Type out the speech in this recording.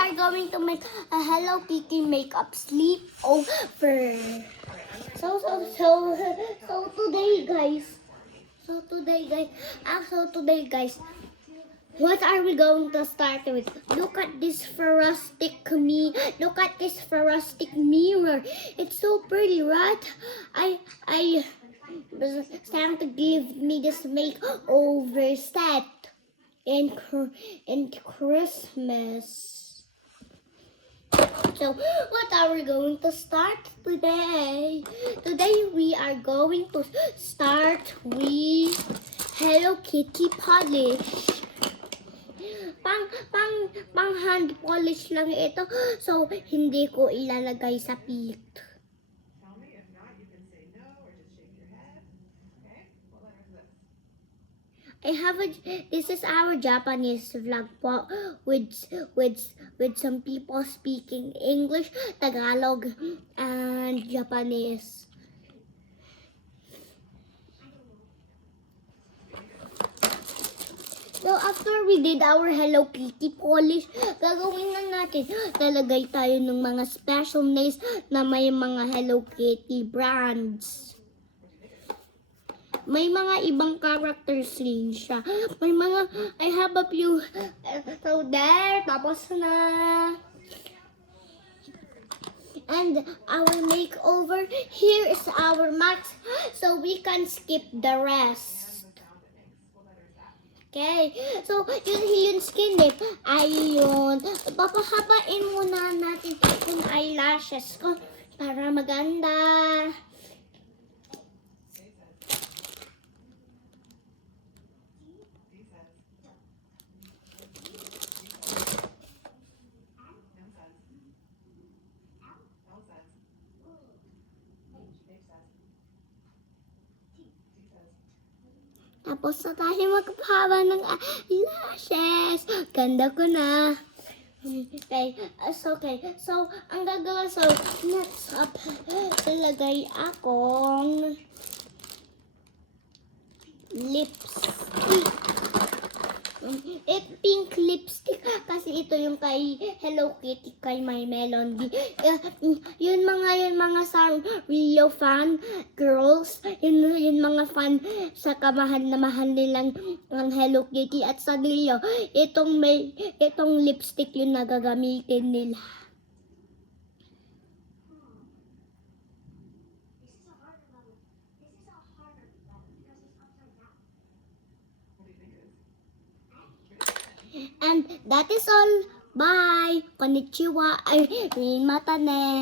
are going to make a Hello Kitty makeup sleepover. So today, guys. Today, guys. What are we going to start with? Look at this Ferrastic mirror. It's so pretty, right? It's time to give me this makeover set in Christmas. So, what are we going to start today? Today we are going to start with Hello Kitty polish. Pang hand polish lang ito. So, hindi ko ilalagay sa pit. This is our Japanese vlog po with some people speaking English, Tagalog, and Japanese. So, after we did our Hello Kitty polish, gagawin na natin. Lalagay tayo ng mga special nails na may mga Hello Kitty brands. May mga ibang characters rin siya. May mga, I have a few. So, there. Tapos na. And our makeover. Here is our mask. So, we can skip the rest. Okay, so yun skin dip. Ayun. Papahabain muna natin yung eyelashes ko para maganda. Tapos na tayo magpahaba ng eyelashes. Ganda ko na. Okay, so ang gagawin, so next up, talagay akong lipstick. Pink lipstick kasi ito yung kay Hello Kitty, kay My Melody. Yun mga Sanrio fan girls, yun mga fan sa kamahal na mahal nilang ng Hello Kitty at Sanrio. Itong lipstick yung nagagamitin nila. And that is all. Bye. Konnichiwa. Ay, mata ne.